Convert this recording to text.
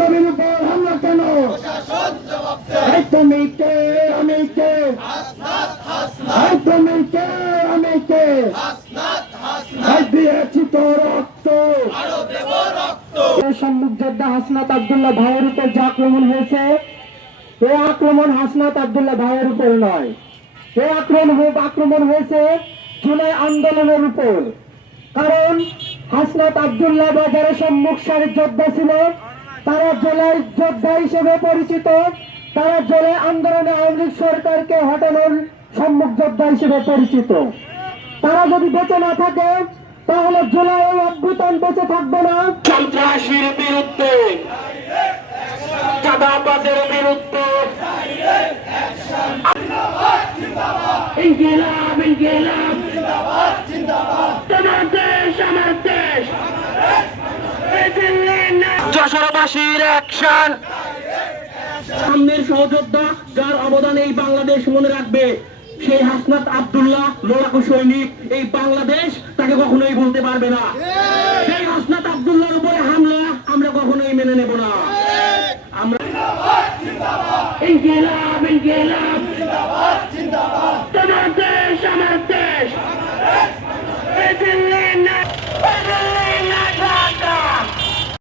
বিপ্লবীর উপর হামলা কেন? তুমি কে আমি কে? তুমি কে আমি কে? দিয়েছি তো রক্ত। সম্মুখ যোদ্ধা হাসনাত আব্দুল্লাহ ভাইয়ের উপর যে আক্রমণ হয়েছে, এই আক্রমণ হাসনাত আব্দুল্লাহ ভাইয়ের উপর নয়, এই আক্রমণ হয়েছে জুলাই আন্দোলনের উপর। কারণ হাসনাত আব্দুল্লাহ যারা সম্মুখ সারির যোদ্ধা ছিল, তারা জুলাই যোদ্ধা হিসেবে পরিচিত, তারা জুলাই আন্দোলনে আওয়ামী লীগ সরকারকে হটানোর সম্মুখ যোদ্ধা হিসেবে পরিচিত। তারা যদি বেঁচে না থাকে তাহলে জুলাই অভ্যুত্থান বেঁচে থাকবে না। সন্ত্রাসীর বিরুদ্ধে, চাঁদাবাজের বিরুদ্ধে ইনকিলাব ইনকিলাব, তোমার দেশ আমার দেশ, যশোরবাসীর অ্যাকশন। সামনের সহযোদ্ধা যার অবদান এই বাংলাদেশ মনে রাখবে, সেই হাসনাত আব্দুল্লাহ লড়াকু সৈনিক। এই বাংলাদেশ তাকে কখনোই বলতে পারবে না। সেই হাসনাত আব্দুল্লাহর উপরে হামলা আমরা কখনোই মেনে নেব না। আমরা ইনকিলাব ইনকিলাব